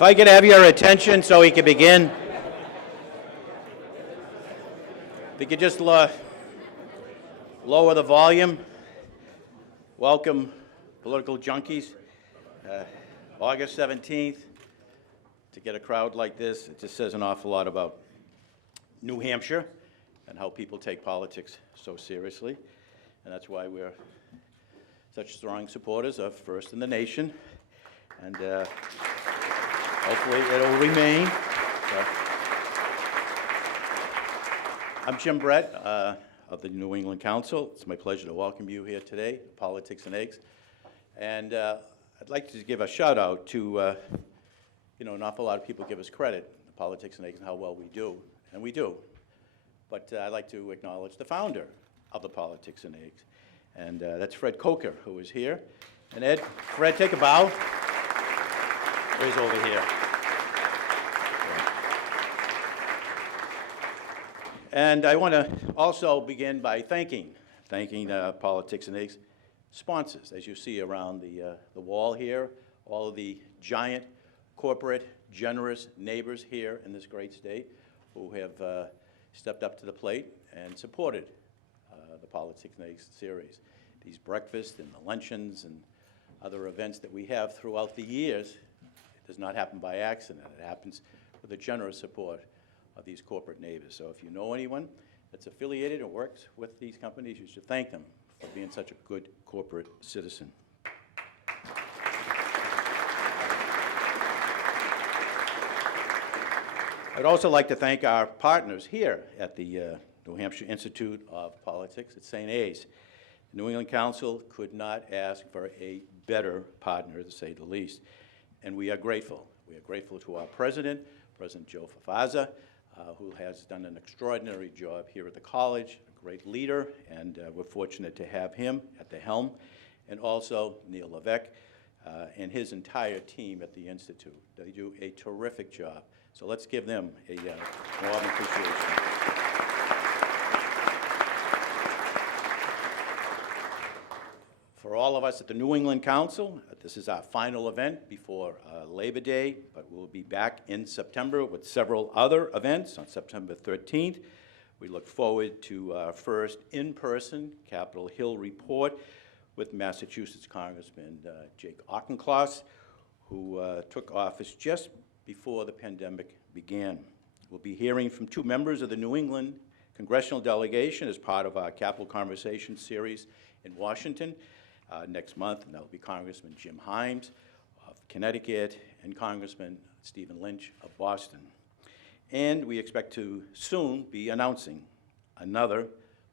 If I could have your attention so we can begin. If you could just lower the volume. Welcome, political junkies. August 17th, to get a crowd like this, it just says an awful lot about New Hampshire and how people take politics so seriously. And that's why we're such strong supporters of First in the Nation. And hopefully it'll remain. I'm Jim Brett of the New England Council. It's my pleasure to welcome you here today, Politics and Eggs. And I'd like to give a shout out to, an awful lot of people give us credit, Politics and Eggs, and how well we do, and we do. But I'd like to acknowledge the founder of the Politics and Eggs, and that's Fred Coker, who is here. And Fred, take a bow. He's over here. And I want to also begin by thanking Politics and Eggs sponsors, as you see around the wall here, all of the giant, corporate, generous neighbors here in this great state who have stepped up to the plate and supported the Politics and Eggs series. These breakfasts and the luncheons and other events that we have throughout the years, it does not happen by accident. It happens with the generous support of these corporate neighbors. So if you know anyone that's affiliated or works with these companies, you should thank them for being such a good corporate citizen. I'd also like to thank our partners here at the New Hampshire Institute of Politics at St. A's. The New England Council could not ask for a better partner, to say the least, and we are grateful. We are grateful to our president, President Joe Fafaza, who has done an extraordinary job here at the college, a great leader, and we're fortunate to have him at the helm, and also Neil Levesque and his entire team at the Institute. They do a terrific job. So let's give them a warm appreciation. For all of us at the New England Council, this is our final event before Labor Day, but we'll be back in September with several other events on September 13th. We look forward to our first in-person Capitol Hill report with Massachusetts Congressman Jake Auchincloss, who took office just before the pandemic began. We'll be hearing from two members of the New England congressional delegation as part of our Capitol Conversation series in Washington next month, and that'll be Congressman Jim Himes of Connecticut and Congressman Stephen Lynch of Boston. And we expect to soon be announcing another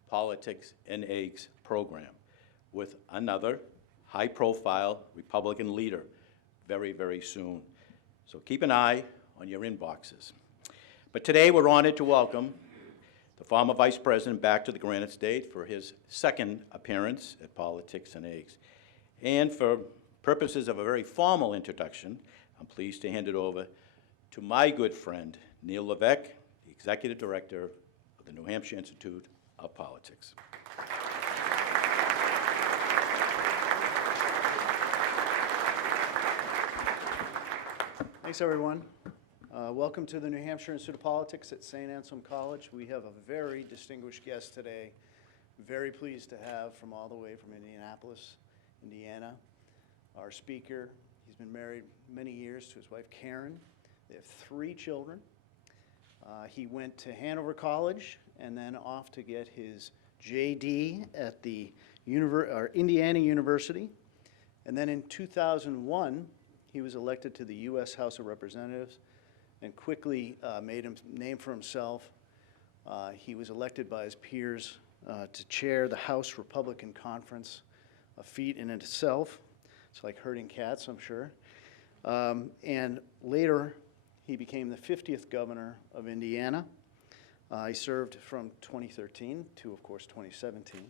Politics and Eggs program with another high-profile Republican leader very, very soon. So keep an eye on your inboxes. But today we're honored to welcome the former Vice President back to the Granite State for his second appearance at Politics and Eggs. And for purposes of a very formal introduction, I'm pleased to hand it over to my good friend, Neil Levesque, the Executive Director of the New Hampshire Institute of Politics. Thanks, everyone. Welcome to the New Hampshire Institute of Politics at St. Anselm College. We have a very distinguished guest today. Very pleased to have from all the way from Indianapolis, Indiana, our speaker. He's been married many years to his wife, Karen. They have 3 children. He went to Hanover College and then off to get his JD at the Indiana University. And then in 2001, he was elected to the U.S. House of Representatives and quickly made a name for himself. He was elected by his peers to chair the House Republican Conference, a feat in itself. It's like herding cats, I'm sure. And later, he became the 50th governor of Indiana. He served from 2013 to, of course, 2017.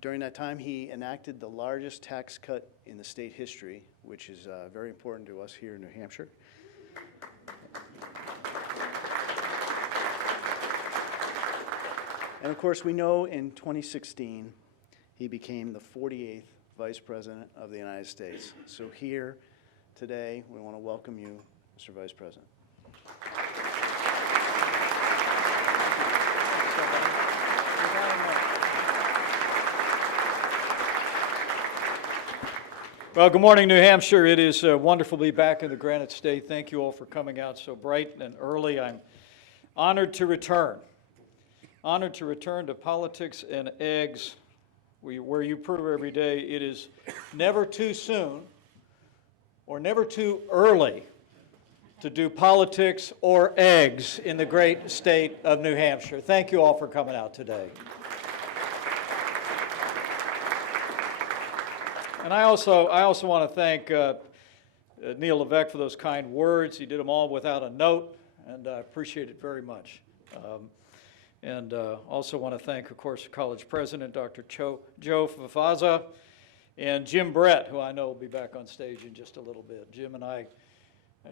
During that time, he enacted the largest tax cut in the state history, which is very important to us here in New Hampshire. And of course, we know in 2016, he became the 48th Vice President of the United States. So here today. We want to welcome you, Mr. Vice President. Well, good morning, New Hampshire. It is wonderful to be back in the Granite State. Thank you all for coming out so bright and early. I'm honored to return. Honored to return to politics and eggs, where you prove every day it is never too soon or never too early to do politics or eggs in the great state of New Hampshire. Thank you all for coming out today. And I also want to thank Neil Levesque for those kind words. He did them all without a note, and I appreciate it very much. And also want to thank, of course, the college president, Dr. Joe Fafaza, and Jim Brett, who I know will be back on stage in just a little bit. Jim and I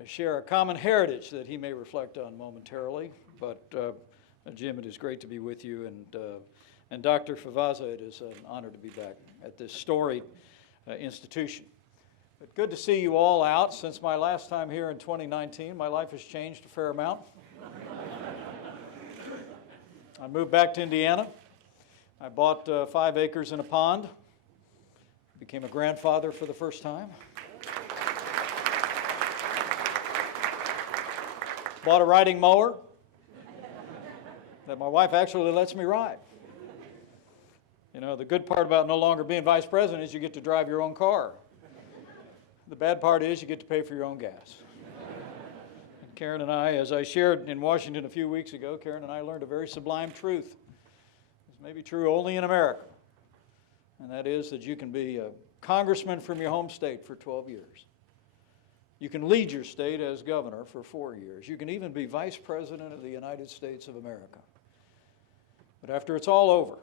share a common heritage that he may reflect on momentarily, but Jim, it is great to be with you, and Dr. Fafaza, it is an honor to be back at this storied institution. But good to see you all out. Since my last time here in 2019, my life has changed a fair amount. I moved back to Indiana. I bought 5 acres and a pond. Became a grandfather for the first time. Bought a riding mower that my wife actually lets me ride. You know, the good part about no longer being vice president is you get to drive your own car. The bad part is you get to pay for your own gas. And Karen and I, as I shared in Washington a few weeks ago, Karen and I learned a very sublime truth. It's maybe true only in America, and that is that you can be a congressman from your home state for 12 years. You can lead your state as governor for 4 years. You can even be vice president of the United States of America. But after it's all over,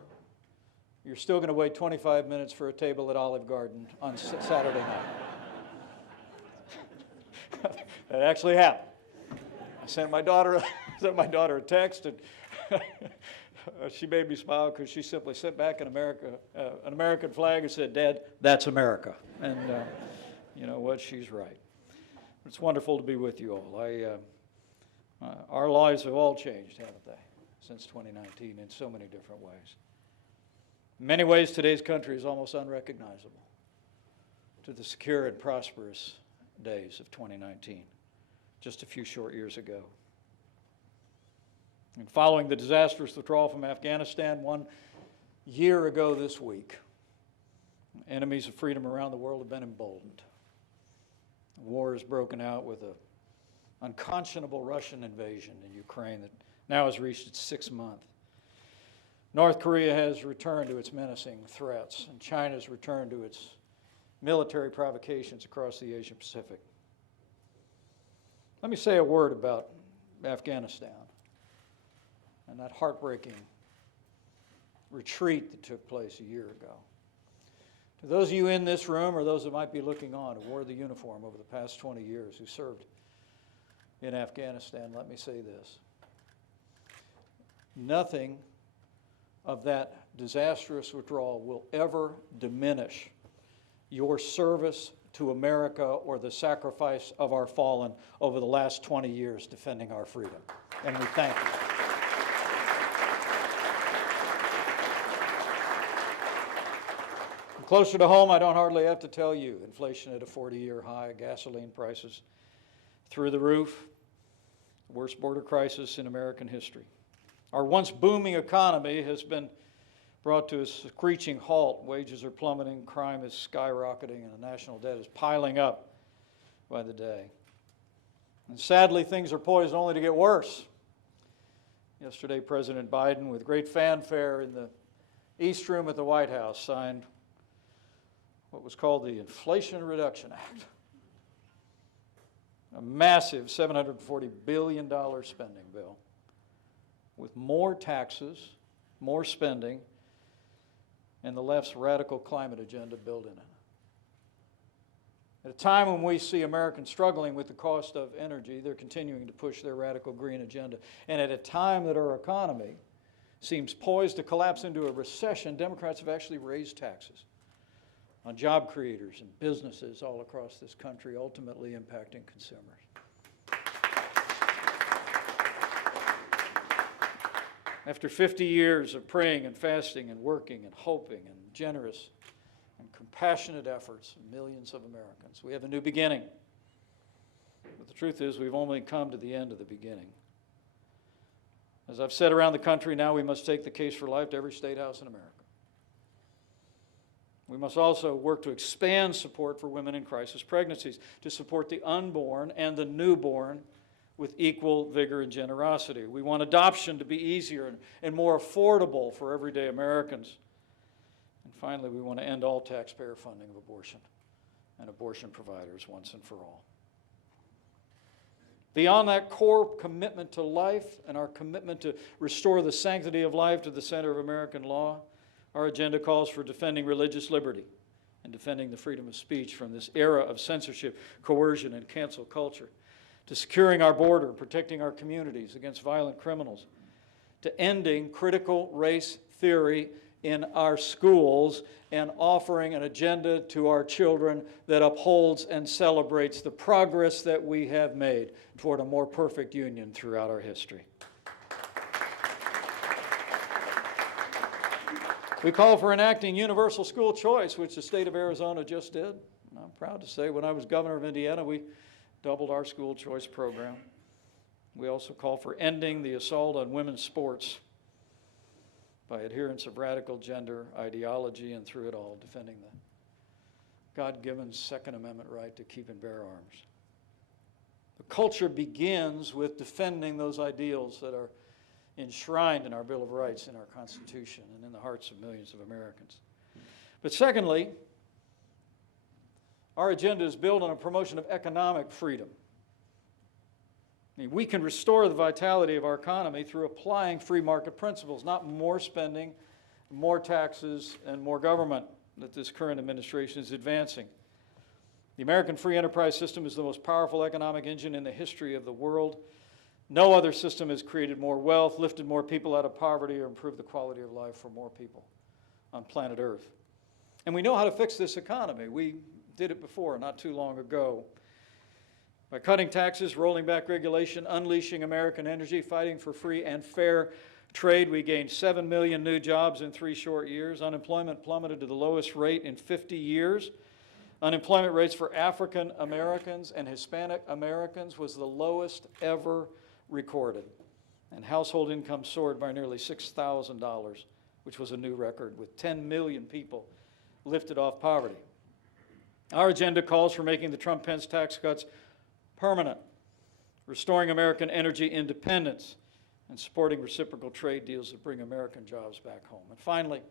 you're still going to wait 25 minutes for a table at Olive Garden on Saturday night. That actually happened. I sent my daughter a text, and she made me smile because she simply sent back an American flag and said, "Dad, that's America." And you know what? She's right. It's wonderful to be with you all. Our lives have all changed, haven't they, since 2019 in so many different ways. In many ways, today's country is almost unrecognizable to the secure and prosperous days of 2019, just a few short years ago. And following the disastrous withdrawal from Afghanistan 1 year ago this week, enemies of freedom around the world have been emboldened. War has broken out with an unconscionable Russian invasion in Ukraine that now has reached its 6th month. North Korea has returned to its menacing threats, and China has returned to its military provocations across the Asia Pacific. Let me say a word about Afghanistan and that heartbreaking retreat that took place a year ago. To those of you in this room or those that might be looking on who wore the uniform over the past 20 years who served in Afghanistan, let me say this. Nothing of that disastrous withdrawal will ever diminish your service to America or the sacrifice of our fallen over the last 20 years defending our freedom. And we thank you. And closer to home, I don't hardly have to tell you, inflation at a 40-year high, gasoline prices through the roof, worst border crisis in American history. Our once booming economy has been brought to a screeching halt. Wages are plummeting, crime is skyrocketing, and the national debt is piling up by the day. And sadly, things are poised only to get worse. Yesterday, President Biden, with great fanfare in the East Room at the White House, signed what was called the Inflation Reduction Act, a massive $740 billion spending bill, with more taxes, more spending, and the left's radical climate agenda built in it. At a time when we see Americans struggling with the cost of energy, they're continuing to push their radical green agenda. And at a time that our economy seems poised to collapse into a recession, Democrats have actually raised taxes on job creators and businesses all across this country, ultimately impacting consumers. After 50 years of praying and fasting and working and hoping and generous and compassionate efforts of millions of Americans, we have a new beginning. But the truth is, we've only come to the end of the beginning. As I've said around the country, now we must take the case for life to every state house in America. We must also work to expand support for women in crisis pregnancies, to support the unborn and the newborn with equal vigor and generosity. We want adoption to be easier and more affordable for everyday Americans. And finally, we want to end all taxpayer funding of abortion and abortion providers once and for all. Beyond that core commitment to life and our commitment to restore the sanctity of life to the center of American law, our agenda calls for defending religious liberty and defending the freedom of speech from this era of censorship, coercion, and cancel culture, to securing our border and protecting our communities against violent criminals, to ending critical race theory in our schools and offering an agenda to our children that upholds and celebrates the progress that we have made toward a more perfect union throughout our history. We call for enacting universal school choice, which the state of Arizona just did. And I'm proud to say when I was governor of Indiana, we doubled our school choice program. We also call for ending the assault on women's sports by adherents of radical gender ideology and through it all, defending the God-given Second Amendment right to keep and bear arms. The culture begins with defending those ideals that are enshrined in our Bill of Rights, in our Constitution, and in the hearts of millions of Americans. But secondly, our agenda is built on a promotion of economic freedom. I mean, we can restore the vitality of our economy through applying free market principles, not more spending, more taxes, and more government that this current administration is advancing. The American free enterprise system is the most powerful economic engine in the history of the world. No other system has created more wealth, lifted more people out of poverty, or improved the quality of life for more people on planet Earth. And we know how to fix this economy. We did it before, not too long ago. By cutting taxes, rolling back regulation, unleashing American energy, fighting for free and fair trade, we gained 7 million new jobs in 3 short years. Unemployment plummeted to the lowest rate in 50 years. Unemployment rates for African Americans and Hispanic Americans was the lowest ever recorded. And household income soared by nearly $6,000, which was a new record, with 10 million people lifted off poverty. Our agenda calls for making the Trump-Pence tax cuts permanent, restoring American energy independence, and supporting reciprocal trade deals that bring American jobs back home. And finally,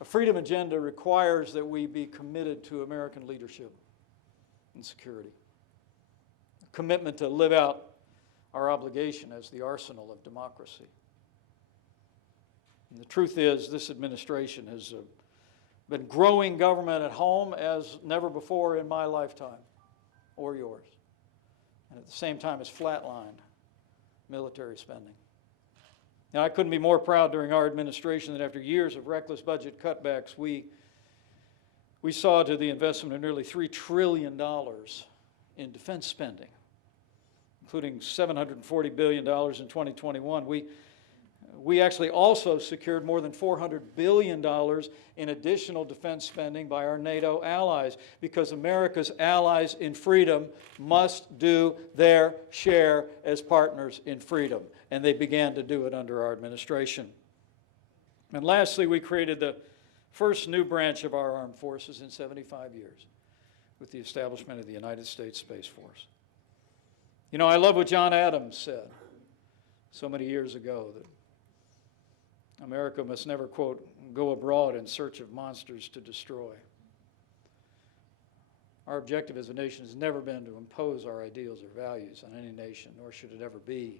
a freedom agenda requires that we be committed to American leadership and security, a commitment to live out our obligation as the arsenal of democracy. And the truth is, this administration has been growing government at home as never before in my lifetime or yours, and at the same time has flatlined military spending. Now, I couldn't be more proud during our administration that after years of reckless budget cutbacks, we saw to the investment of nearly $3 trillion in defense spending, including $740 billion in 2021. We actually also secured more than $400 billion in additional defense spending by our NATO allies, because America's allies in freedom must do their share as partners in freedom, and they began to do it under our administration. And lastly, we created the first new branch of our armed forces in 75 years with the establishment of the United States Space Force. You know, I love what John Adams said so many years ago, that America must never, quote, go abroad in search of monsters to destroy. Our objective as a nation has never been to impose our ideals or values on any nation, nor should it ever be.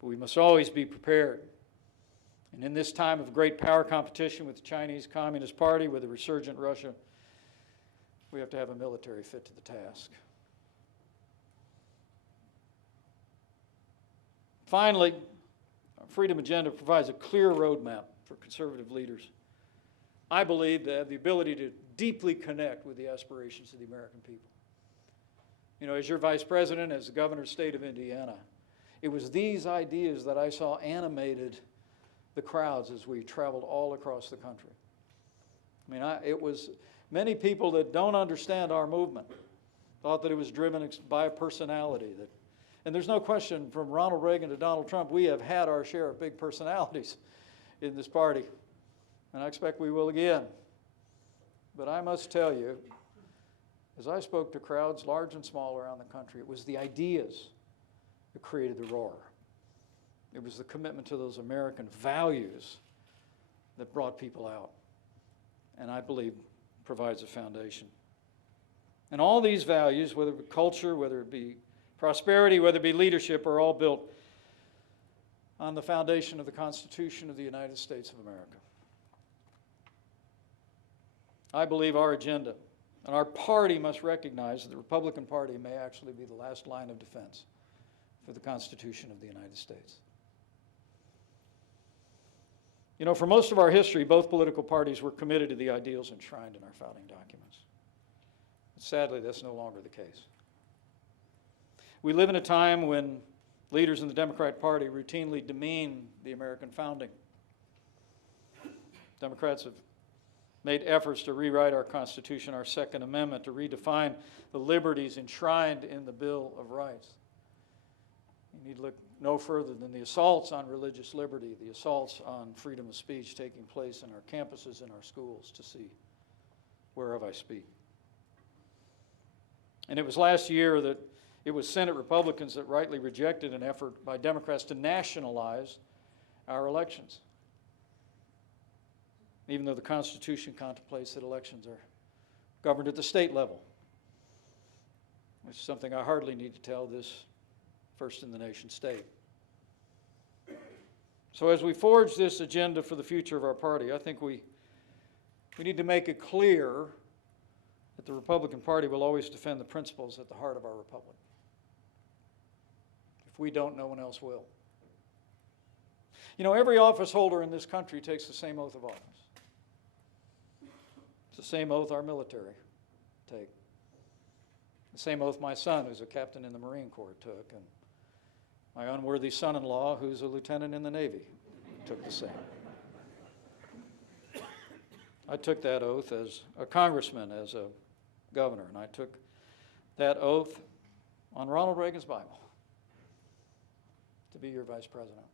But we must always be prepared. And in this time of great power competition with the Chinese Communist Party, with the resurgent Russia, we have to have a military fit to the task. Finally, our freedom agenda provides a clear roadmap for conservative leaders. I believe, to have the ability to deeply connect with the aspirations of the American people. You know, as your vice president, as the governor of the state of Indiana, it was these ideas that I saw animated the crowds as we traveled all across the country. I mean, it was many people that don't understand our movement thought that it was driven by a personality. And there's no question, from Ronald Reagan to Donald Trump, we have had our share of big personalities in this party, and I expect we will again. But I must tell you, as I spoke to crowds large and small around the country, it was the ideas that created the roar. It was the commitment to those American values that brought people out, and I believe provides a foundation. And all these values, whether it be culture, whether it be prosperity, whether it be leadership, are all built on the foundation of the Constitution of the United States of America. I believe our agenda and our party must recognize that the Republican Party may actually be the last line of defense for the Constitution of the United States. You know, for most of our history, both political parties were committed to the ideals enshrined in our founding documents. But sadly, that's no longer the case. We live in a time when leaders in the Democratic Party routinely demean the American founding. Democrats have made efforts to rewrite our Constitution, our Second Amendment, to redefine the liberties enshrined in the Bill of Rights. You need to look no further than the assaults on religious liberty, the assaults on freedom of speech taking place in our campuses and our schools to see whereof I speak. And it was last year that it was Senate Republicans that rightly rejected an effort by Democrats to nationalize our elections, even though the Constitution contemplates that elections are governed at the state level, which is something I hardly need to tell this first-in-the-nation state. So as we forge this agenda for the future of our party, I think we need to make it clear that the Republican Party will always defend the principles at the heart of our republic. If we don't, no one else will. You know, every office holder in this country takes the same oath of office. It's the same oath our military take. The same oath my son, who's a captain in the Marine Corps, took, and my unworthy son-in-law, who's a lieutenant in the Navy, took the same. I took that oath as a congressman, as a governor, and I took that oath on Ronald Reagan's Bible to be your vice president.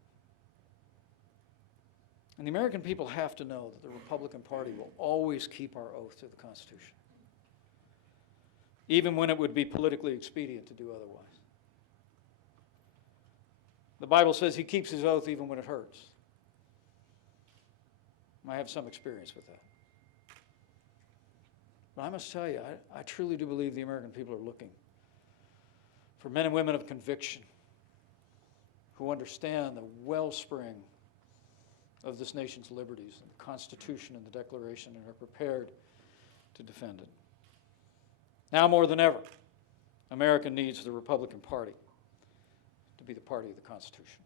And the American people have to know that the Republican Party will always keep our oath to the Constitution, even when it would be politically expedient to do otherwise. The Bible says he keeps his oath even when it hurts. I have some experience with that. But I must tell you, I truly do believe the American people are looking for men and women of conviction who understand the wellspring of this nation's liberties, and the Constitution and the Declaration, and are prepared to defend it. Now more than ever, America needs the Republican Party to be the party of the Constitution.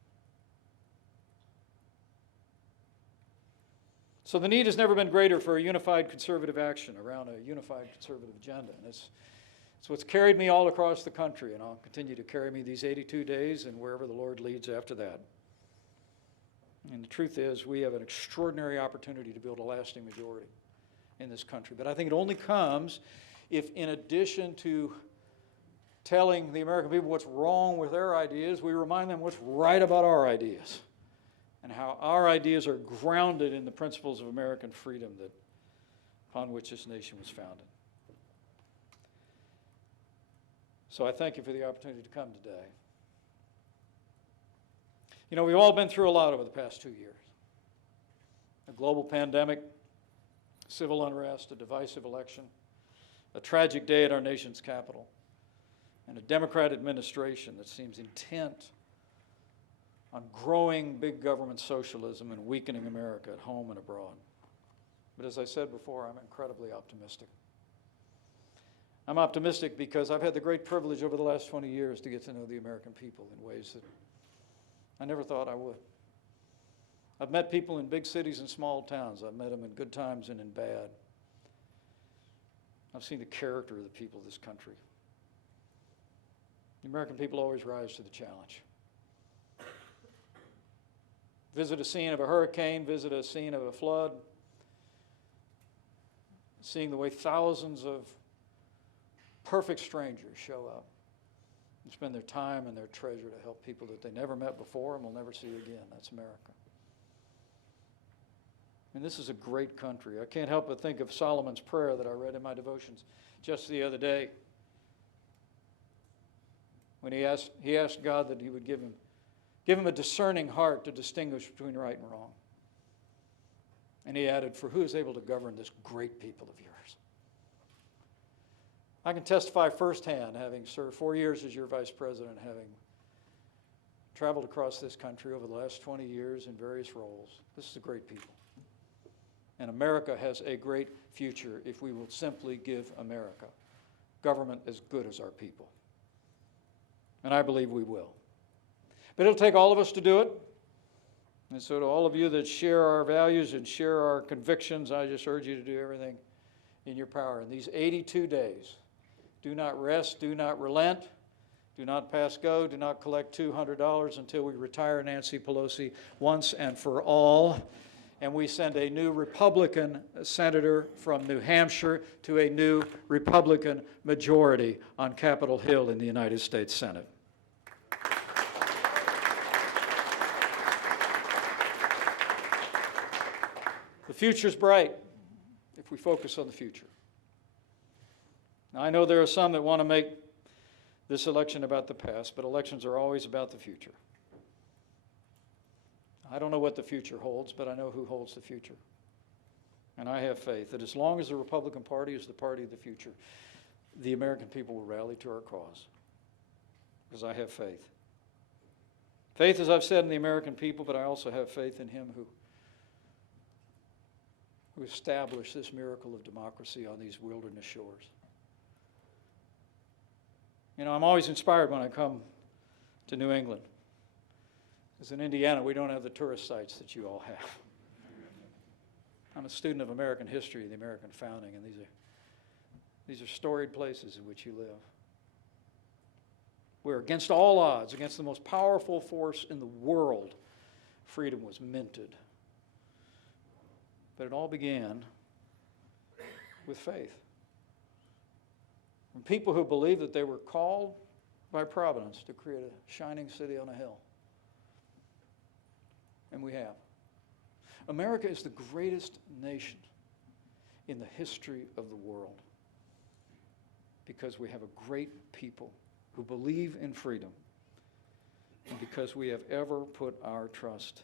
So the need has never been greater for a unified conservative action around a unified conservative agenda. And it's what's carried me all across the country, and I'll continue to carry me these 82 days and wherever the Lord leads after that. And the truth is, we have an extraordinary opportunity to build a lasting majority in this country. But I think it only comes if, in addition to telling the American people what's wrong with their ideas, we remind them what's right about our ideas and how our ideas are grounded in the principles of American freedom upon which this nation was founded. So I thank you for the opportunity to come today. You know, we've all been through a lot over the past 2 years. A global pandemic, civil unrest, a divisive election, a tragic day at our nation's capital, and a Democrat administration that seems intent on growing big government socialism and weakening America at home and abroad. But as I said before, I'm incredibly optimistic. I'm optimistic because I've had the great privilege over the last 20 years to get to know the American people in ways that I never thought I would. I've met people in big cities and small towns. I've met them in good times and in bad. I've seen the character of the people of this country. The American people always rise to the challenge. Visit a scene of a hurricane, visit a scene of a flood, seeing the way thousands of perfect strangers show up and spend their time and their treasure to help people that they never met before and will never see again. That's America. And this is a great country. I can't help but think of Solomon's prayer that I read in my devotions just the other day, when he asked God that he would give him a discerning heart to distinguish between right and wrong. And he added, "For who is able to govern this great people of yours?" I can testify firsthand, having served 4 years as your vice president, having traveled across this country over the last 20 years in various roles. This is a great people. And America has a great future if we will simply give America government as good as our people. And I believe we will. But it'll take all of us to do it. And so to all of you that share our values and share our convictions, I just urge you to do everything in your power. In these 82 days, do not rest, do not relent, do not pass go, do not collect $200 until we retire Nancy Pelosi once and for all. And we send a new Republican senator from New Hampshire to a new Republican majority on Capitol Hill in the United States Senate. The future's bright if we focus on the future. Now, I know there are some that want to make this election about the past, but elections are always about the future. I don't know what the future holds, but I know who holds the future. And I have faith that as long as the Republican Party is the party of the future, the American people will rally to our cause, because I have faith. Faith, as I've said, in the American people, but I also have faith in him who established this miracle of democracy on these wilderness shores. You know, I'm always inspired when I come to New England, because in Indiana we don't have the tourist sites that you all have. I'm a student of American history, the American founding, and these are storied places in which you live. Where against all odds, against the most powerful force in the world, freedom was minted. But it all began with faith. From people who believed that they were called by Providence to create a shining city on a hill. And we have. America is the greatest nation in the history of the world because we have a great people who believe in freedom and because we have ever put our trust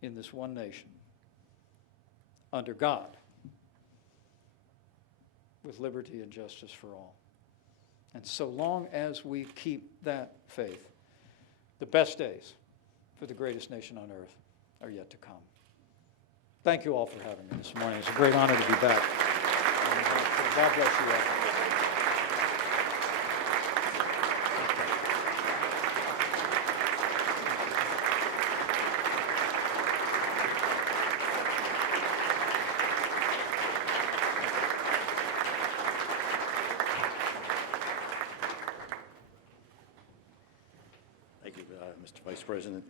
in this one nation under God with liberty and justice for all. And so long as we keep that faith, the best days for the greatest nation on earth are yet to come. Thank you all for having me this morning. It's a great honor to be back. And God bless you all. Thank you, Mr. Vice President.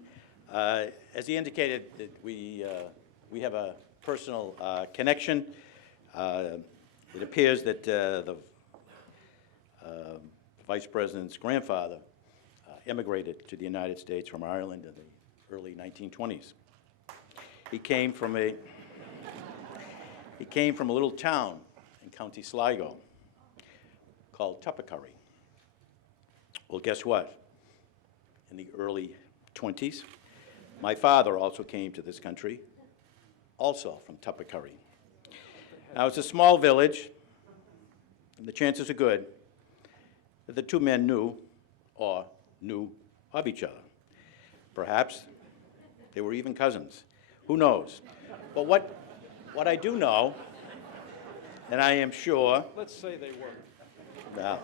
As he indicated, that we have a personal connection. It appears that the Vice President's grandfather immigrated to the United States from Ireland in the early 1920s. He came from a little town in County Sligo called Tuppacurry. Well, guess what? In the early 20s, my father also came to this country, also from Tuppacurry. Now, it's a small village, and the chances are good that the two men knew of each other. Perhaps they were even cousins. Who knows? But what I do know, and I am sure... Let's say they were. Well,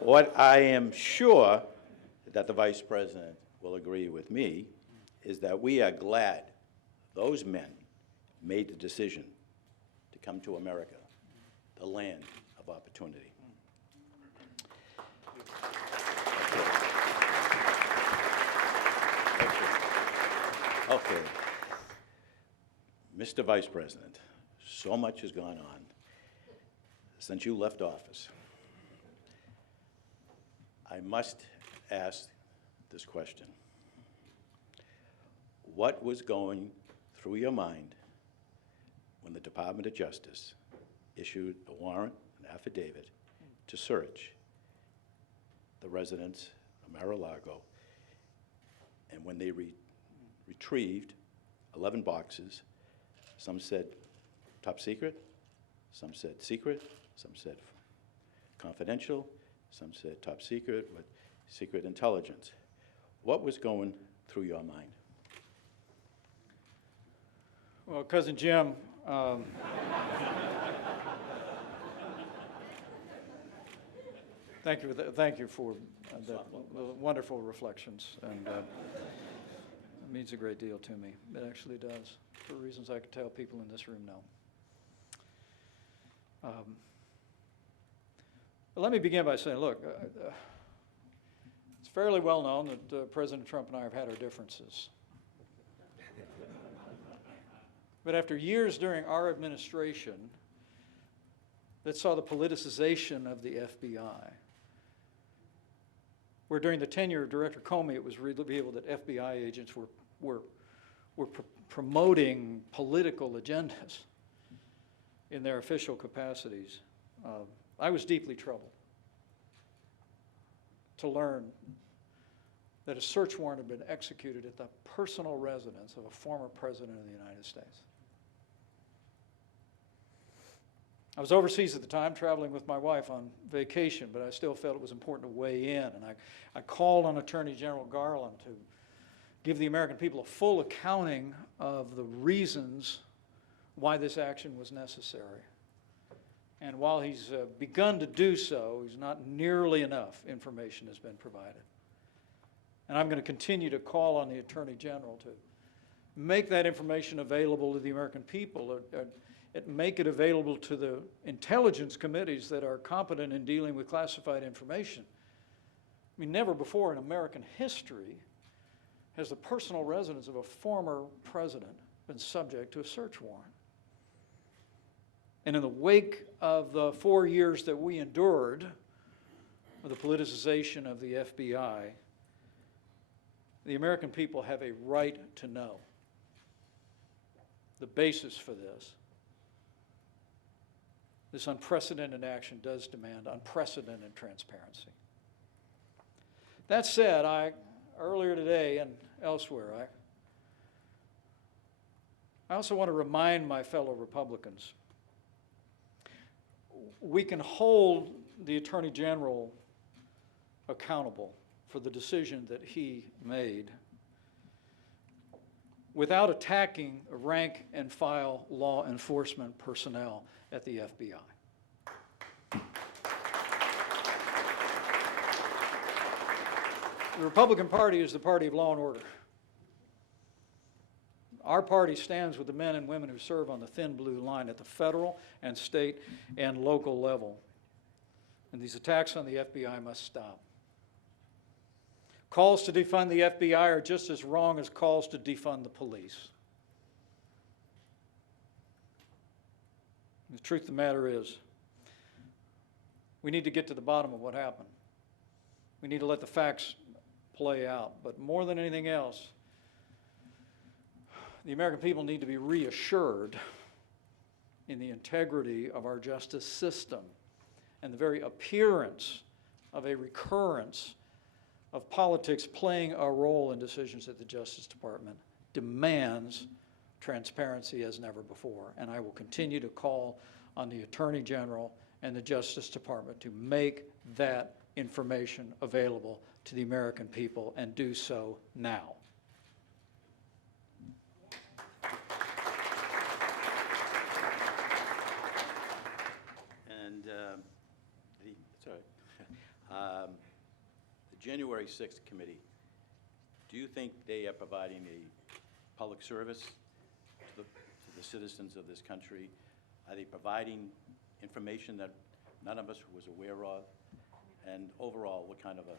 what I am sure that the Vice President will agree with me is that we are glad those men made the decision to come to America, the land of opportunity. Okay. Mr. Vice President, so much has gone on since you left office. I must ask this question. What was going through your mind when the Department of Justice issued a warrant, an affidavit, to search the residence of Mar-a-Lago, and when they retrieved 11 boxes, some said top secret, some said secret, some said confidential, some said top secret with secret intelligence. What was going through your mind? Well, Cousin Jim, thank you for the wonderful reflections, and it means a great deal to me. It actually does, for reasons I could tell people in this room know. But let me begin by saying, look, it's fairly well known that President Trump and I have had our differences. But after years during our administration that saw the politicization of the FBI, where during the tenure of Director Comey it was revealed that FBI agents were promoting political agendas in their official capacities, I was deeply troubled to learn that a search warrant had been executed at the personal residence of a former president of the United States. I was overseas at the time, traveling with my wife on vacation, but I still felt it was important to weigh in, and I called on Attorney General Garland to give the American people a full accounting of the reasons why this action was necessary. And while he's begun to do so, he's not nearly enough information has been provided. And I'm going to continue to call on the Attorney General to make that information available to the American people, make it available to the intelligence committees that are competent in dealing with classified information. I mean, never before in American history has the personal residence of a former president been subject to a search warrant. And in the wake of the 4 years that we endured with the politicization of the FBI, the American people have a right to know the basis for this. This unprecedented action does demand unprecedented transparency. That said, earlier today and elsewhere, I also want to remind my fellow Republicans, we can hold the Attorney General accountable for the decision that he made without attacking rank and file law enforcement personnel at the FBI. The Republican Party is the party of law and order. Our party stands with the men and women who serve on the thin blue line at the federal and state and local level. And these attacks on the FBI must stop. Calls to defund the FBI are just as wrong as calls to defund the police. The truth of the matter is, we need to get to the bottom of what happened. We need to let the facts play out. But more than anything else, the American people need to be reassured in the integrity of our justice system, and the very appearance of a recurrence of politics playing a role in decisions at the Justice Department demands transparency as never before. And I will continue to call on the Attorney General and the Justice Department to make that information available to the American people, and do so now. And the January 6th committee Do you think they are providing a public service to the citizens of this country? Are they providing information that none of us was aware of? And overall, what kind of a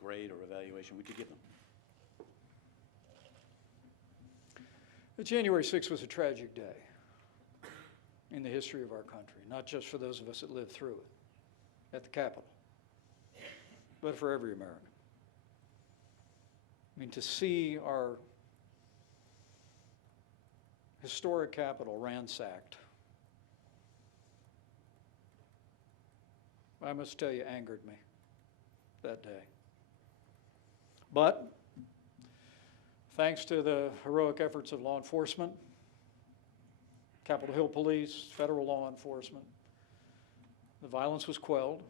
grade or evaluation would you give them? January 6th was a tragic day in the history of our country, not just for those of us that lived through it at the Capitol, but for every American. I mean, to see our historic Capitol ransacked, I must tell you, angered me that day. But thanks to the heroic efforts of law enforcement, Capitol Hill Police, federal law enforcement, the violence was quelled.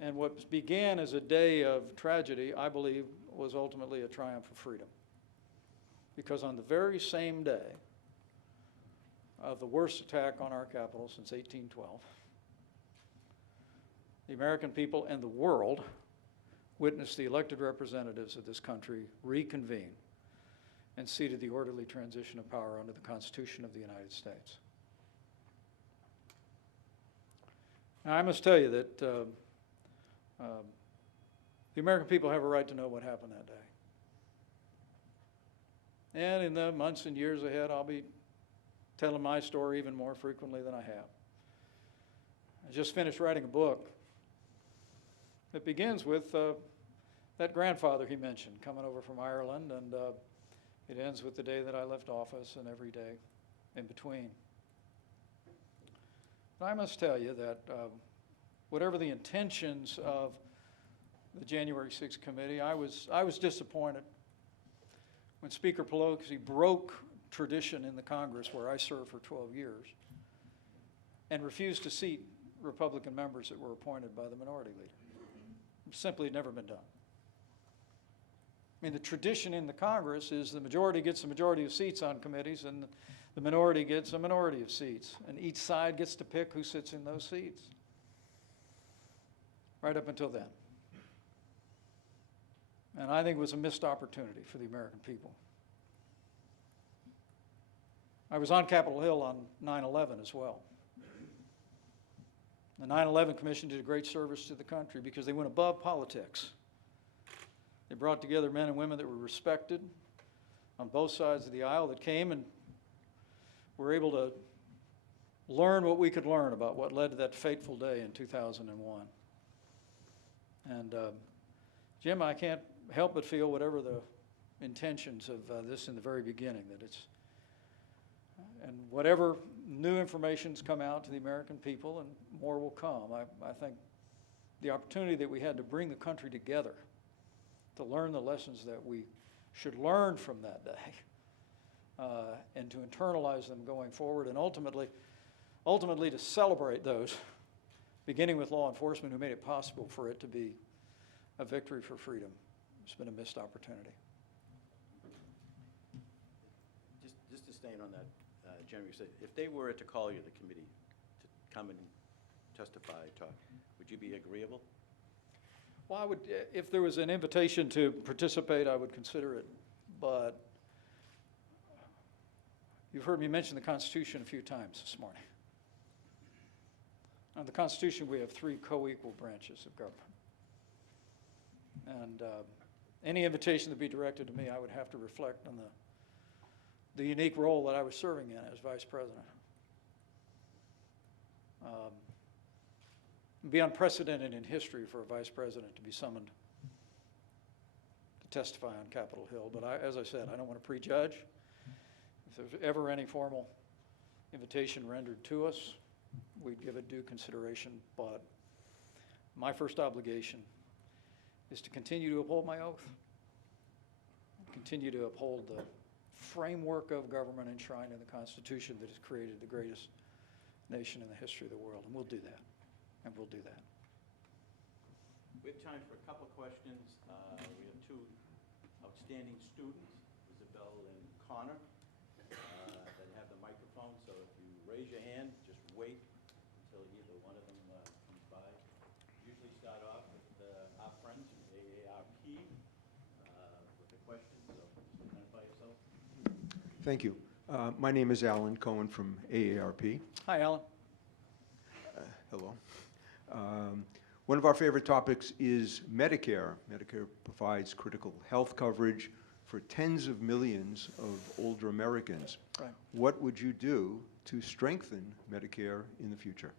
And what began as a day of tragedy, I believe, was ultimately a triumph of freedom. Because on the very same day of the worst attack on our Capitol since 1812, the American people and the world witnessed the elected representatives of this country reconvene and seated the orderly transition of power under the Constitution of the United States. Now, I must tell you that the American people have a right to know what happened that day. And in the months and years ahead, I'll be telling my story even more frequently than I have. I just finished writing a book that begins with that grandfather he mentioned coming over from Ireland, and it ends with the day that I left office and every day in between. But I must tell you that whatever the intentions of the January 6th committee, I was disappointed when Speaker Pelosi broke tradition in the Congress where I served for 12 years and refused to seat Republican members that were appointed by the minority leader. It simply had never been done. I mean, the tradition in the Congress is the majority gets a majority of seats on committees and the minority gets a minority of seats, and each side gets to pick who sits in those seats. Right up until then. And I think it was a missed opportunity for the American people. I was on Capitol Hill on 9/11 as well. The 9/11 Commission did a great service to the country because they went above politics. They brought together men and women that were respected on both sides of the aisle, that came and were able to learn what we could learn about what led to that fateful day in 2001. And Jim, I can't help but feel whatever the intentions of this in the very beginning, that it's, and whatever new information's come out to the American people, and more will come, I think the opportunity that we had to bring the country together to learn the lessons that we should learn from that day, and to internalize them going forward, and ultimately to celebrate those, beginning with law enforcement who made it possible for it to be a victory for freedom. It's been a missed opportunity. Just to stay on that, Jeremy, if they were to call you, the committee, to come and testify, talk, would you be agreeable? Well, I would, if there was an invitation to participate, I would consider it. But you've heard me mention the Constitution a few times this morning. Under the Constitution, we have 3 co-equal branches of government. And any invitation that be directed to me, I would have to reflect on the unique role that I was serving in as Vice President. It'd be unprecedented in history for a Vice President to be summoned to testify on Capitol Hill. But as I said, I don't want to prejudge. If there's ever any formal invitation rendered to us, we'd give it due consideration. But my first obligation is to continue to uphold my oath, continue to uphold the framework of government enshrined in the Constitution that has created the greatest nation in the history of the world. And we'll do that. And we'll do that. We have time for a couple of questions. We have 2 outstanding students, Isabel and Connor, that have the microphone. So if you raise your hand, just wait until either one of them comes by. Usually start off with our friends from AARP, Thank you. My name is Alan Cohen from AARP. Hi, Alan. Hello. One of our favorite topics is Medicare. Medicare provides critical health coverage for tens of millions of older Americans. Right. What would you do to strengthen Medicare in the future?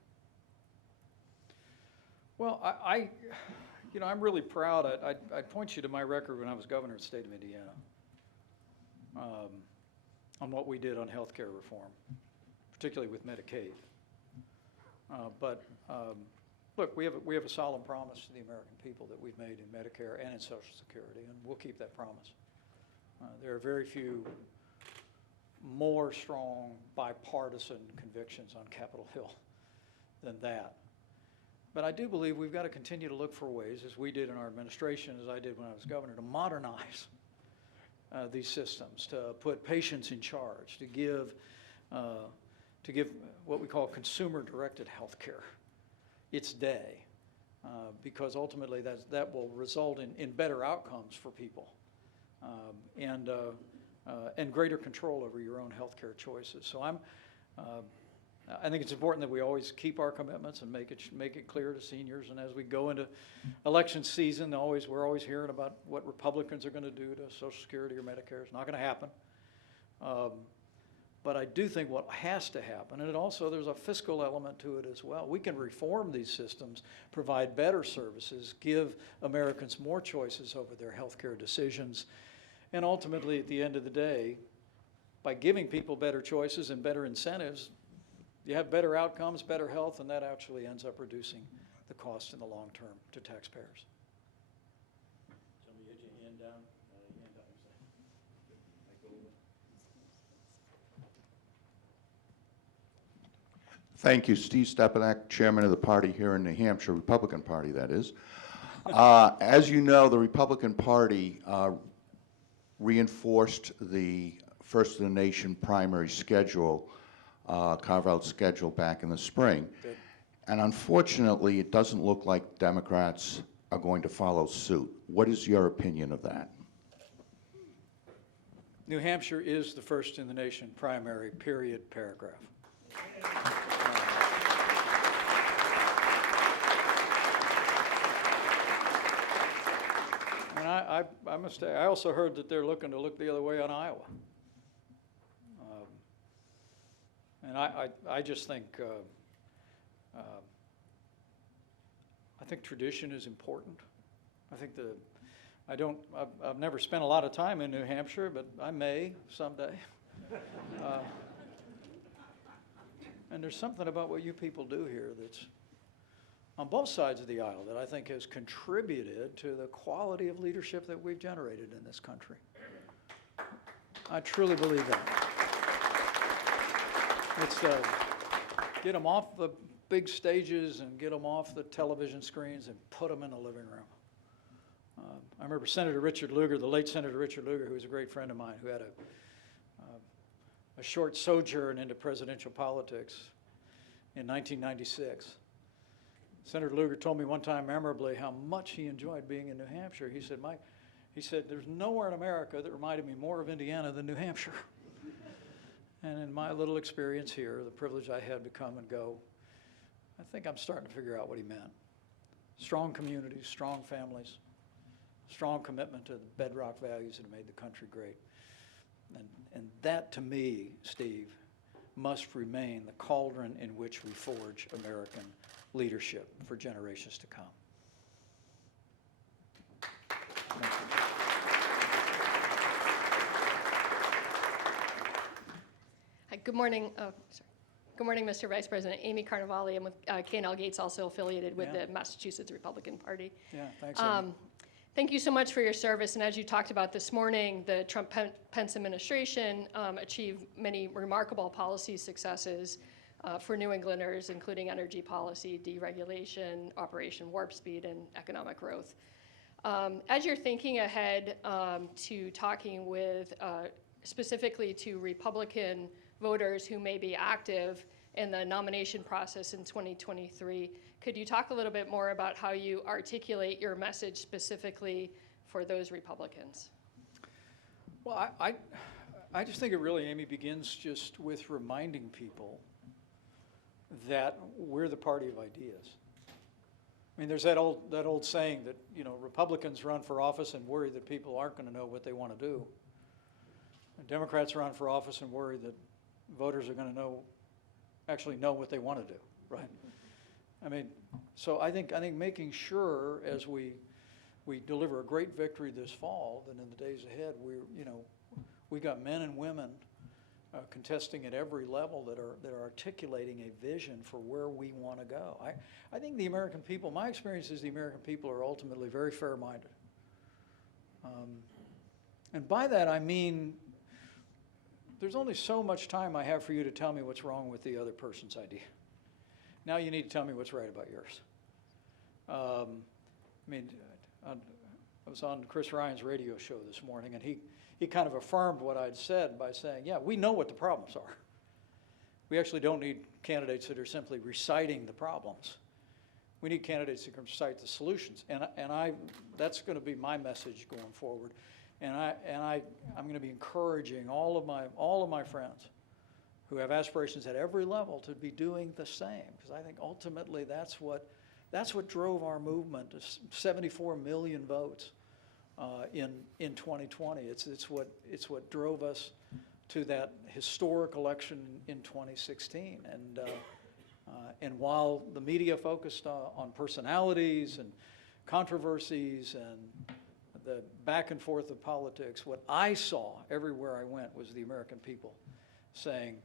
Well, I'm really proud. I'd point you to my record when I was governor of the state of Indiana on what we did on health care reform, particularly with Medicaid. Look, we have a solemn promise to the American people that we've made in Medicare and in Social Security, and we'll keep that promise. There are very few more strong bipartisan convictions on Capitol Hill than that. But I do believe we've got to continue to look for ways, as we did in our administration, as I did when I was governor, to modernize these systems, to put patients in charge, to give what we call consumer-directed health care its day, because ultimately that will result in better outcomes for people and greater control over your own health care choices. So I think it's important that we always keep our commitments and make it clear to seniors. And as we go into election season, we're always hearing about what Republicans are going to do to Social Security or Medicare. It's not going to happen. But I do think what has to happen, and there's a fiscal element to it as well. We can reform these systems, provide better services, give Americans more choices over their health care decisions, and ultimately, at the end of the day, by giving people better choices and better incentives, you have better outcomes, better health, and that actually ends up reducing the cost in the long term to taxpayers. Somebody get your hand down, hand up, Thank you, Steve Stepanek, chairman of the party here in New Hampshire, Republican Party, that is. As you know, the Republican Party reinforced the First of the Nation primary schedule, carve-out schedule back in the spring. Good. And unfortunately, it doesn't look like Democrats are going to follow suit. What is your opinion of that? New Hampshire is the first in the nation primary, period, paragraph. And I must say, I also heard that they're looking to look the other way on Iowa. And I just think, I think tradition is important. I think I've never spent a lot of time in New Hampshire, but I may someday. And there's something about what you people do here that's on both sides of the aisle that I think has contributed to the quality of leadership that we've generated in this country. I truly believe that. It's get them off the big stages and get them off the television screens and put them in the living room. I remember Senator Richard Lugar, the late Senator Richard Lugar, who was a great friend of mine, who had a short sojourn into presidential politics in 1996. Senator Lugar told me one time memorably how much he enjoyed being in New Hampshire. He said, Mike, there's nowhere in America that reminded me more of Indiana than New Hampshire. And in my little experience here, the privilege I had to come and go, I think I'm starting to figure out what he meant. Strong communities, strong families, strong commitment to the bedrock values that have made the country great. And that, to me, Steve, must remain the cauldron in which we forge American leadership for generations to come. Thank you. Hi, good morning. Good morning, Mr. Vice President. Amy Carnevale. I'm with K&L Gates, also affiliated with the Massachusetts Republican Party. Yeah, thanks, Amy. Thank you so much for your service. And as you talked about this morning, the Trump-Pence administration achieved many remarkable policy successes for New Englanders, including energy policy, deregulation, Operation Warp Speed, and economic growth. As you're thinking ahead to talking with specifically to Republican voters who may be active in the nomination process in 2023, could you talk a little bit more about how you articulate your message specifically for those Republicans? Well, I just think it really, Amy, begins just with reminding people that we're the party of ideas. I mean, there's that old saying that, you know, Republicans run for office and worry that people aren't going to know what they want to do. And Democrats run for office and worry that voters are going to actually know what they want to do, right? I mean, so I think making sure as we deliver a great victory this fall, that in the days ahead, we got men and women contesting at every level that are articulating a vision for where we want to go. I think the American people, my experience is the American people are ultimately very fair-minded. And by that I mean, there's only so much time I have for you to tell me what's wrong with the other person's idea. Now you need to tell me what's right about yours. I mean, I was on Chris Ryan's radio show this morning, and he kind of affirmed what I'd said by saying, yeah, we know what the problems are. We actually don't need candidates that are simply reciting the problems. We need candidates that can recite the solutions. And that's going to be my message going forward. And I'm going to be encouraging all of my friends who have aspirations at every level to be doing the same, because I think ultimately that's what drove our movement to 74 million votes in 2020. It's what drove us to that historic election in 2016. And while the media focused on personalities and controversies and the back and forth of politics, what I saw everywhere I went was the American people saying,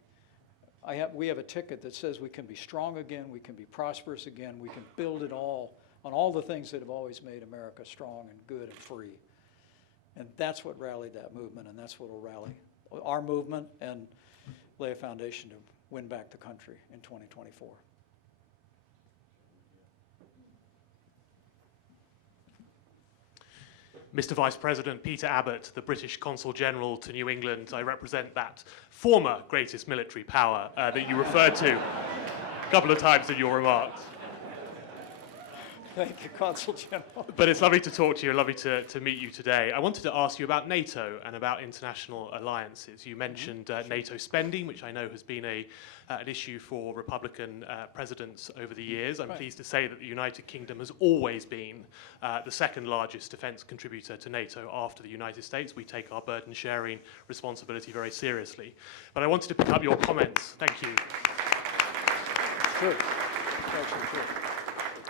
we have a ticket that says we can be strong again, we can be prosperous again, we can build it all on all the things that have always made America strong and good and free. And that's what rallied that movement, and that's what will rally our movement and lay a foundation to win back the country in 2024. Mr. Vice President Peter Abbott, the British Consul General to New England, I represent that former greatest military power that you referred to a couple of times in your remarks. Thank you, Consul General. But it's lovely to talk to you, lovely to meet you today. I wanted to ask you about NATO and about international alliances. You mentioned NATO spending, which I know has been an issue for Republican presidents over the years. I'm pleased to say that the United Kingdom has always been the second largest defense contributor to NATO after the United States. We take our burden sharing responsibility very seriously. But I wanted to pick up your comments. Thank you. True. Actually true.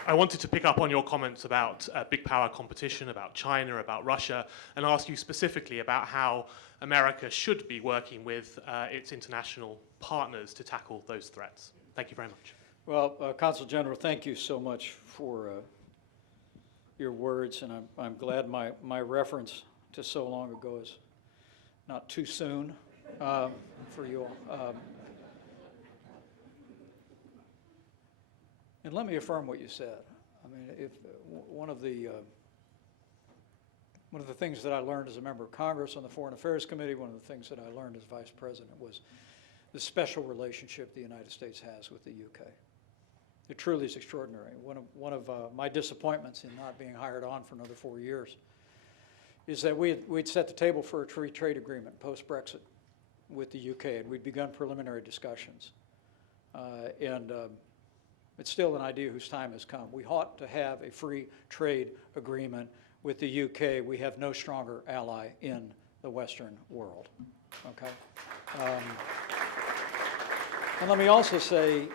I wanted to pick up on your comments about big power competition, about China, about Russia, and ask you specifically about how America should be working with its international partners to tackle those threats. Thank you very much. Well, Consul General, thank you so much for your words, and I'm glad my reference to so long ago is not too soon for you all. And let me affirm what you said. I mean, if one of the things that I learned as a member of Congress on the Foreign Affairs Committee, one of the things that I learned as Vice President was the special relationship the United States has with the UK. It truly is extraordinary. One of my disappointments in not being hired on for another 4 years is that we'd set the table for a free trade agreement post-Brexit with the UK, and we'd begun preliminary discussions. It's still an idea whose time has come. We ought to have a free trade agreement with the UK. We have no stronger ally in the Western world. Okay. And let me also say,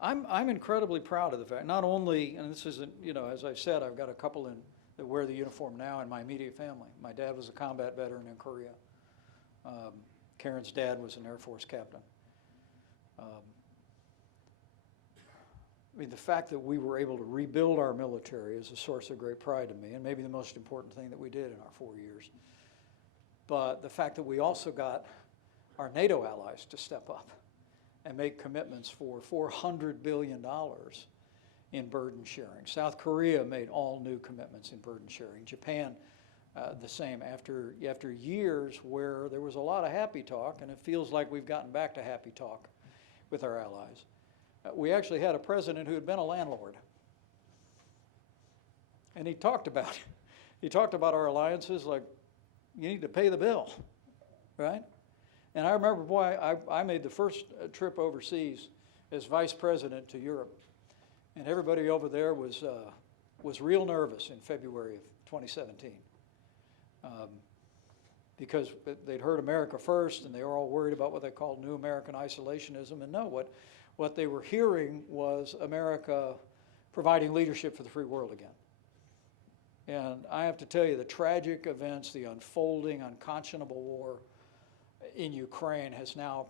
I'm incredibly proud of the fact, not only, and this isn't, as I said, I've got a couple that wear the uniform now in my immediate family. My dad was a combat veteran in Korea. Karen's dad was an Air Force captain. I mean, the fact that we were able to rebuild our military is a source of great pride to me, and maybe the most important thing that we did in our 4 years. But the fact that we also got our NATO allies to step up and make commitments for $400 billion in burden sharing. South Korea made all new commitments in burden sharing. Japan, the same. After years where there was a lot of happy talk, and it feels like we've gotten back to happy talk with our allies. We actually had a president who had been a landlord. And he talked about our alliances like, you need to pay the bill. right? And I remember, boy, I made the first trip overseas as vice president to Europe. And everybody over there was real nervous in February of 2017. Because they'd heard America first, and they were all worried about what they called new American isolationism. And no, what they were hearing was America providing leadership for the free world again. And I have to tell you, the tragic events, the unfolding, unconscionable war in Ukraine has now,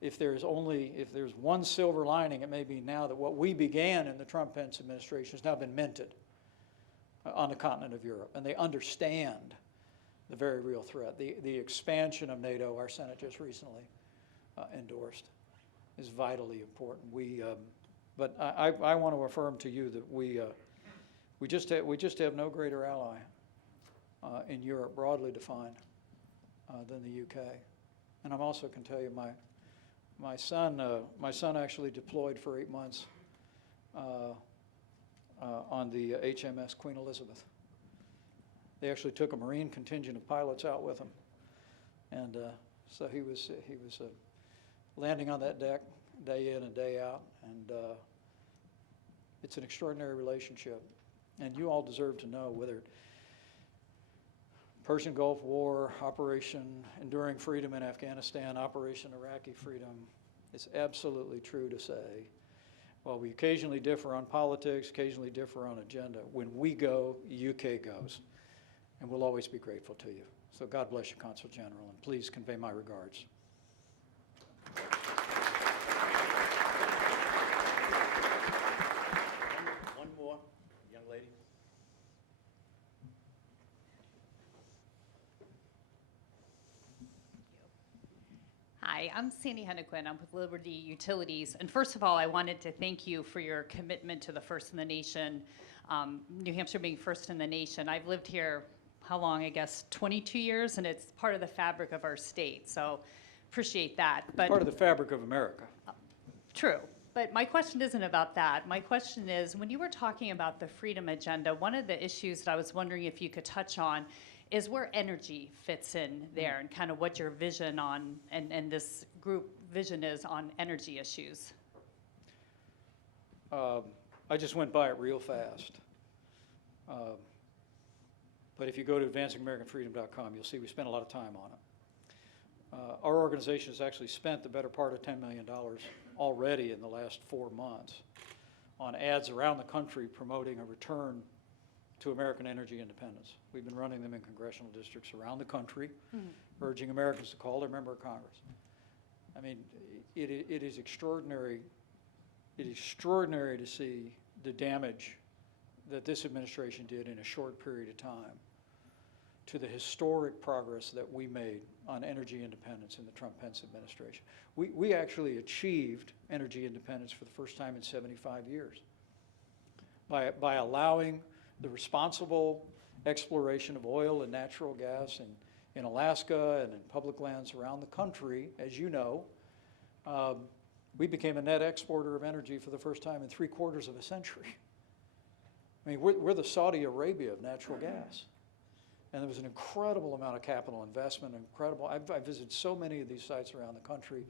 if there's one silver lining, it may be now that what we began in the Trump-Pence administration has now been minted on the continent of Europe, and they understand the very real threat. The expansion of NATO, our Senate just recently endorsed, is vitally important. But I want to affirm to you that we just have no greater ally in Europe, broadly defined, than the UK. And I'm also can tell you my son actually deployed for 8 months on the HMS Queen Elizabeth. They actually took a Marine contingent of pilots out with him, and so he was landing on that deck day in and day out, and it's an extraordinary relationship. And you all deserve to know whether Persian Gulf War, Operation Enduring Freedom in Afghanistan, Operation Iraqi Freedom, it's absolutely true to say, while we occasionally differ on politics, occasionally differ on agenda, when we go, UK goes. And we'll always be grateful to you. So God bless you, Consul General, and please convey my regards. One more, young lady. Hi, I'm Sandy Hennequin. I'm with Liberty Utilities. And first of all, I wanted to thank you for your commitment to the first in the nation, New Hampshire being first in the nation. I've lived here, how long, I guess, 22 years, and it's part of the fabric of our state. So appreciate that. But Part of the fabric of America. True. But my question isn't about that. My question is, when you were talking about the freedom agenda, one of the issues that I was wondering if you could touch on is where energy fits in there and kind of what your vision on, and this group vision is on energy issues. I just went by it real fast. But if you go to advancingamericanfreedom.com, you'll see we spent a lot of time on it. Our organization has actually spent the better part of $10 million already in the last 4 months on ads around the country promoting a return to American energy independence. We've been running them in congressional districts around the country, urging Americans to call their member of Congress. I mean, it is extraordinary. It is extraordinary to see the damage that this administration did in a short period of time to the historic progress that we made on energy independence in the Trump-Pence administration. We actually achieved energy independence for the first time in 75 years by allowing the responsible exploration of oil and natural gas in Alaska and in public lands around the country. As you know, we became a net exporter of energy for the first time in 3/4 of a century. I mean, we're the Saudi Arabia of natural gas. And there was an incredible amount of capital investment, I visited so many of these sites around the country.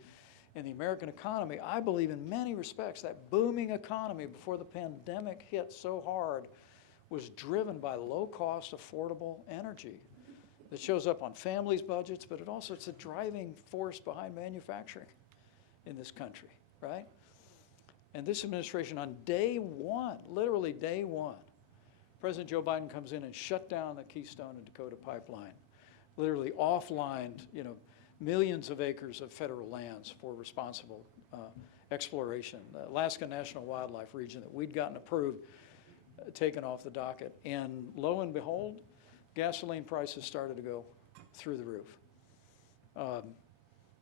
And the American economy, I believe in many respects, that booming economy before the pandemic hit so hard was driven by low-cost, affordable energy that shows up on families' budgets, but it's a driving force behind manufacturing in this country, right? And this administration on day one, literally day one, President Joe Biden comes in and shut down the Keystone and Dakota pipeline, literally offlined, millions of acres of federal lands for responsible exploration. The Alaska National Wildlife Region that we'd gotten approved, taken off the docket. And lo and behold, gasoline prices started to go through the roof.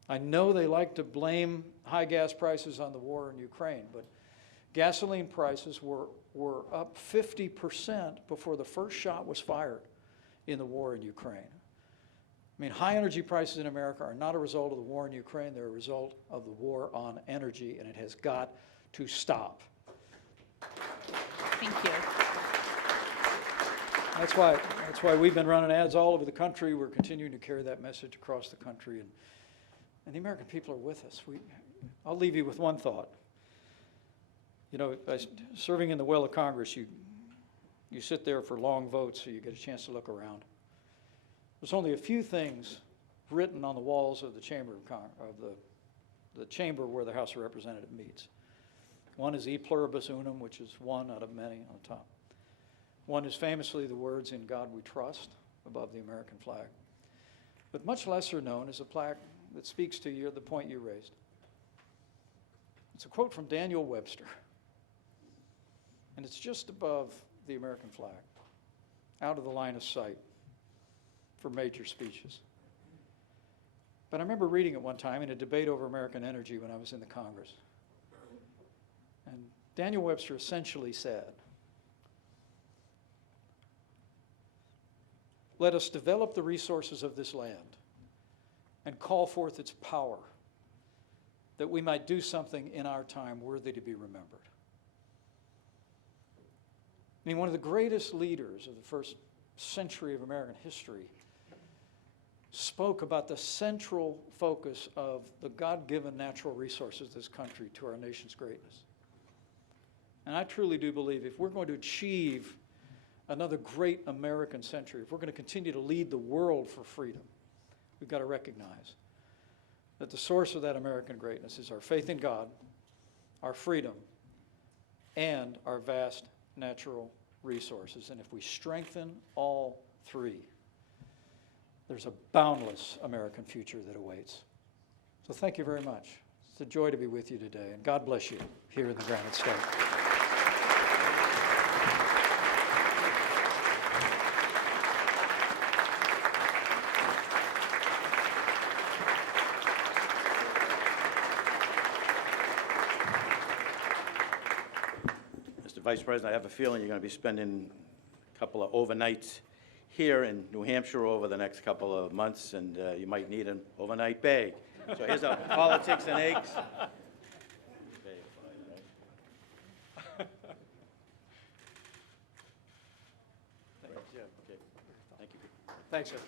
I know they like to blame high gas prices on the war in Ukraine, but gasoline prices were up 50% before the first shot was fired in the war in Ukraine. I mean, high energy prices in America are not a result of the war in Ukraine, they're a result of the war on energy, and it has got to stop. Thank you. That's why we've been running ads all over the country. We're continuing to carry that message across the country, and the American people are with us. I'll leave you with one thought. You know, by serving in the well of Congress, you sit there for long votes, so you get a chance to look around. There's only a few things written on the walls of the chamber the chamber where the House of Representatives meets. One is E pluribus unum, which is one out of many on the top. One is famously the words "In God We Trust" above the American flag. But much lesser known is a plaque that speaks to the point you raised. It's a quote from Daniel Webster, and it's just above the American flag, out of the line of sight for major speeches. But I remember reading it one time in a debate over American energy when I was in the Congress. And Daniel Webster essentially said, "Let us develop the resources of this land and call forth its power, that we might do something in our time worthy to be remembered." I mean, one of the greatest leaders of the first century of American history spoke about the central focus of the God-given natural resources of this country to our nation's greatness. And I truly do believe if we're going to achieve another great American century, if we're going to continue to lead the world for freedom, we've got to recognize that the source of that American greatness is our faith in God, our freedom, and our vast natural resources. And if we strengthen all three, there's a boundless American future that awaits. So thank you very much. It's a joy to be with you today, and God bless you here in the Granite State. Mr. Vice President, I have a feeling you're going to be spending a couple of overnights here in New Hampshire over the next couple of months, and you might need an overnight bag. So here's our politics and eggs. Thank you. Thanks, sir.